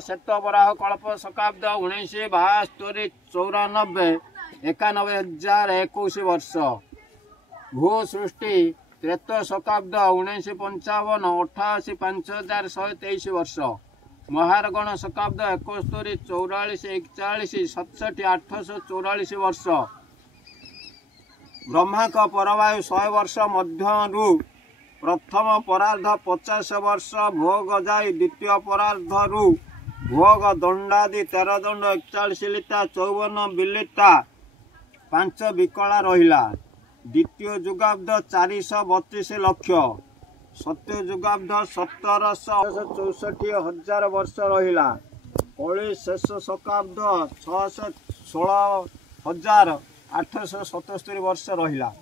श्वेतवराह कल्प शकाब्द 1972 94 91,021 वर्ष। भू सृष्टि त्रेत शकाब्द 1955 88 5,123 वर्ष। महारगण शकाब्द 71 44 41 67 844 वर्ष। ब्रह्मा का परवायु 100 वर्ष मध्यरु प्रथम परार्ध 50 वर्ष भोग जाई द्वितीय परार्धरु भोग दंडादि 13 दंड 41 लिता 54 बिलिता 5 विकला रहिला। द्वितीय युगाब्द 432 लक्ष। सत्य युगाब्द 17,64,000 वर्ष रहिला। कली शेष शकाब्द 616,877 वर्ष रहिला।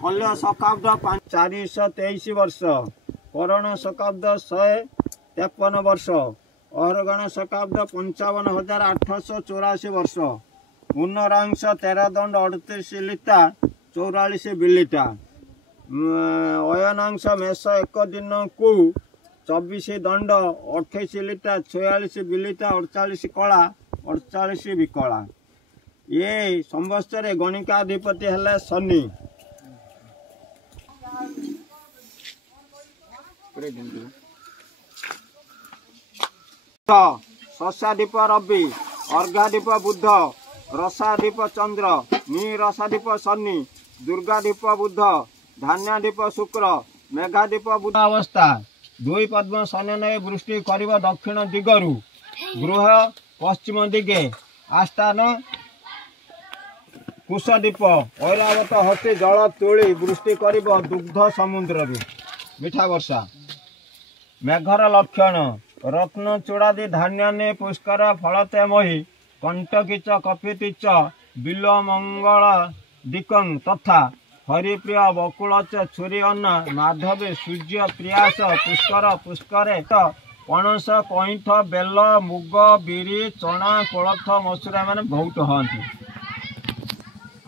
कल्य शकाब्द 423 वर्ष। करण शकाब्द 153 वर्ष। अहरगण शकाब्द 55,884 वर्ष। उन्नरांश 13 दंड 38 लिता 44 बिलिटा। अयनांश मेष 1 दिन को 24 दंड 28 लिटा 46 बिलिटा 48 कला 48 विकला। ये संवत्सर गणिकाधिपति हेले शनि। शस्याधिप रवि, अर्घाधिप बुध, रसाधिप चंद्र, निरसाधिप शनि, दुर्गाधिप बुध, धान्याधिप शुक्र, मेघाधिप बुध अवस्था। दुई पद्म शननय वृष्टि करिब दक्षिण दिगरु गृह पश्चिम दिगे आस्थान कुशदीप ऐरावत हस्ती जल तोली वृष्टि करिब दुग्ध समुद्र मीठा वर्षा। मेघर लक्षण रत्न चूड़ादि धान्यानि पुष्कर फलते मही कंटकीच कपितिच बिल मंगल दिकं तथा हरिप्रिय बकुलच छुरी अन्न माधवी सूर्य प्रियास पुष्कर पुष्करे पणस कईठ बेल मुग बिरी चना कोलथ मसुरा माने बहुत हंती।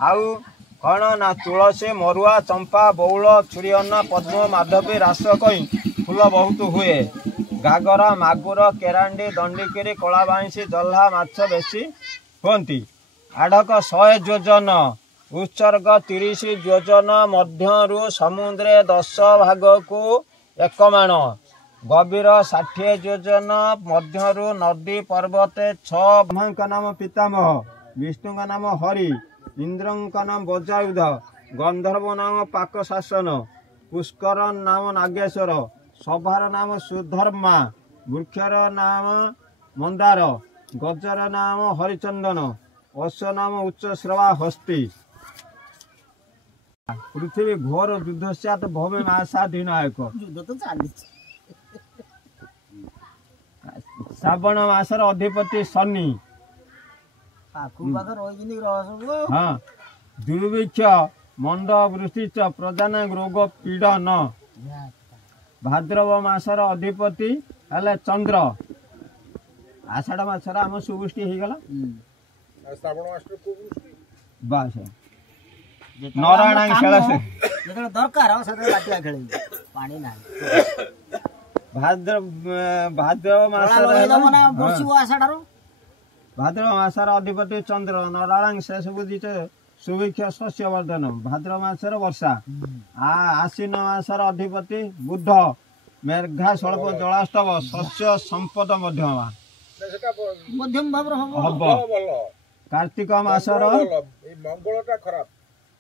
आउ कण ना तुलसी मरुआ चंपा बौल छुरी अन्न पद्म माधवी रास कई फूल बहुत हुए। गागरा मागुर केरांडी दंडिकिरी कला बाईसी जल्हा माछ बेसी हुंती। आढ़क 100 योजन उत्सर्ग 30 योजन मध्यरु समुद्रे 10 भाग को 1 माण। गभीर 60 योजन मध्यरु नदी पर्वते 6। ब्रह्मा का नाम पितामह, विष्णु का नाम हरि, इंद्र का नाम वज्रायुध, गंधर्व नाम पाकशासन, पुष्कर नाम नागेश्वर, सभार नाम सुधर्मा, वृक्षर नाम मंदार, गजर नाम हरिचंदन, अश्व नाम उच्चश्रवा हस्ती। पृथ्वी घोर युद्ध सैत भूमि आशाधीनायक। श्रावण मासर अधिपति शनि। हाँ दुर्भिक्ष मंद वृष्टि च प्रधान रोग पीड़न। भाद्रव मासर अधिपति हेले चंद्र। आषाढ़ मासर आम सुवृष्टि हो गला। बस नारायण खेल से दरकार भाद्रव मासर अधिपति चंद्र नारायण शेष बुद्धि सुभिक्ष शस्य वर्धन। भाद्रव मासर वर्षा। आश्विन मासर अधिपति बुध मेघा स्वल्प जलास्तव शस्य संपद मध्यम हम। कार्तिक मासर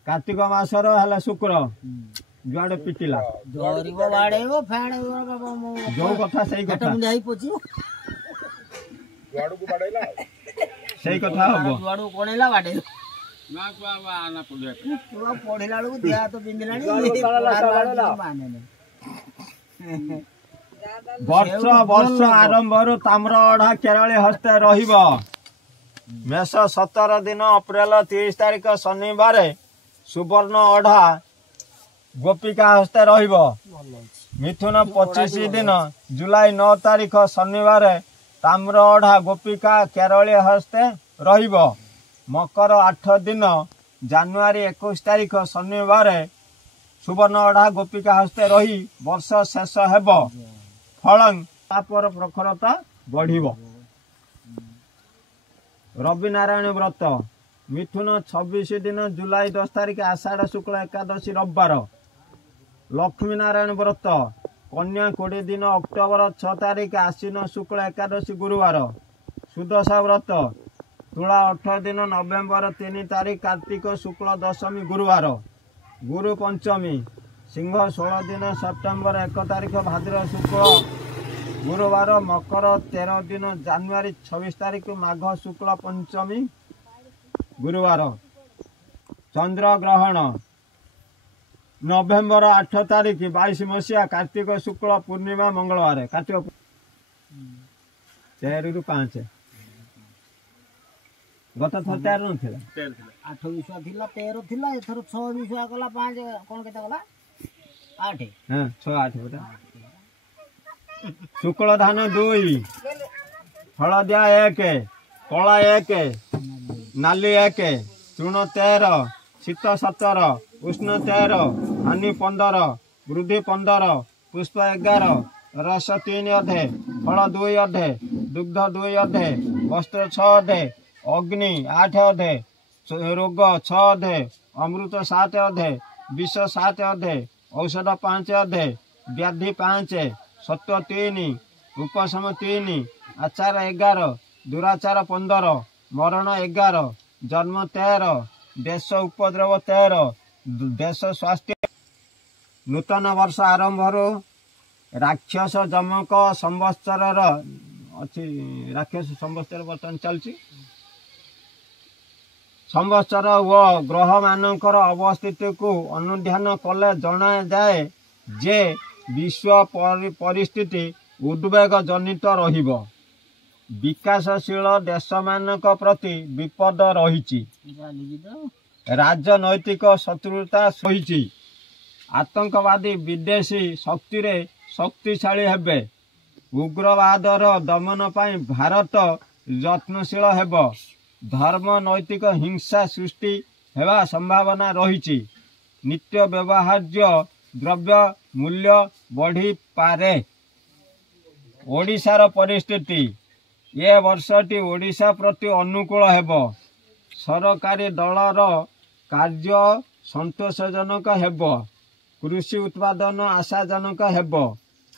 कार्तिक मासर है शुक्र जुआड़े पिटिला जो कथा सही कथा सही कथा हम वर्ष वर्ष आरंभ ताम्र अढ़ा केरली हस्ते रहिब। मेष 17 दिन अप्रैल 30 तारिख शनिवार सुवर्ण अढ़ा गोपिका हस्ते रहिब। मिथुन 25 दिन जुलाई 9 तारिख शनिवार ताम्र अढ़ा गोपिका केरली हस्ते रहिब। मकर 8 दिन जानुआरी 21 तारिख शनिवार सुवर्ण अढ़ा गोपिका हस्ते रही वर्ष शेष हेब। फलं तापर प्रखरता बढ़िबो। रवि नारायण व्रत मिथुन 26 दिन जुलाई 10 तारिख आषाढ़ शुक्ल एकादशी रविवार। लक्ष्मी नारायण व्रत कन्या 20 दिन अक्टोबर 6 तारिख आश्विन शुक्ल एकादशी गुरुवार। सुदशा व्रत तुला 18 दिन नवेम्बर 3 तारिख कार्तिक शुक्ल दशमी गुरुवार। गुरु पंचमी सिंह 16 दिन सेप्टेम्बर 1 तारिख भाद्र शुक्ल गुरुवार। मकर 13 दिन जानुआरी 26 तारिख माघ शुक्ल पंचमी गुरुवार। चंद्र ग्रहण नवेम्बर 8 तारिख 22 मसीहा कार्तिक शुक्ल पूर्णिमा मंगलवार। कार्तिक 13 ରୁ 5 गत थर 13 नथिला 8 विश्वा थिला 13 थिला एथर 6 विश्वा गला 5 कोन केता गला 8 हां 6 8 बेटा। शुक्ल धान 2 हलदिया 1 कला 1 नाली 1 चूर्ण 13 शीत 17 उष्ण 13 हानि 15 वृद्धि 15 पुष्प 11 रस 3 अधे फल 2 अधे दुग्ध 2 अधे वस्त्र 6 अधे अग्नि 8 अधे रोग 6 अधे अमृत 7 अधे विष 7 अधे औषध 5 अधे व्याधि 5 सत्व 3 उपशम 3 आचार 11 दुराचार 15 मरण 11 जन्म 13 देश उपद्रव 13 देश स्वास्थ्य। नूतन वर्ष आरंभ राक्षस जमक संवत्सर अच्छी राक्षस संवत्सर बर्तमान चलती संवत्सर व ग्रह मानकर अवस्थिति को अनुध्यान कले जना जाए जे विश्व परिस्थिति उद्वेग जनित रहिबो। विकासशील देश मानक प्रति विपद रही। राजनैतिक शत्रुता सही। आतंकवादी विदेशी शक्ति रे शक्तिशाली हेबे। उग्रवादर दमन पाई भारत यत्नशील हेबो। धर्म नैतिक हिंसा सृष्टि हेबा संभावना रही। नित्य व्यवहार्य द्रव्य मूल्य बढ़ी पारे। ओडिशार परिस्थिति ये वर्षटी ओडिशा प्रति अनुकूल हेबो। सरकारी दलर कार्य संतोषजनक हेबो। कृषि उत्पादन आशाजनक हेबो।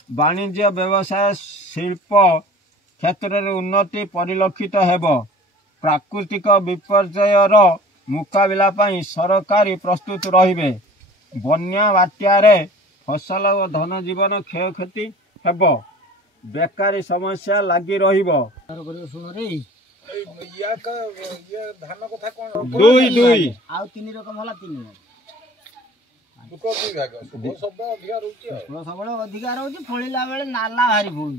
वाणिज्य व्यवसाय शिल्प क्षेत्र में उन्नति परिलक्षित हेबो। प्राकृतिक विपर्ययर मुकाबला पाई सरकारी प्रस्तुत रहिबे। बन्या बात्यारे फसल और धन जीवन क्षयक्षति हेबो। बेकारी समस्या लगी रहिबो। दुई दुई आउ 3 रकम होला 3 सबले अधिकार होची फळिला बेले नाला हारी होई।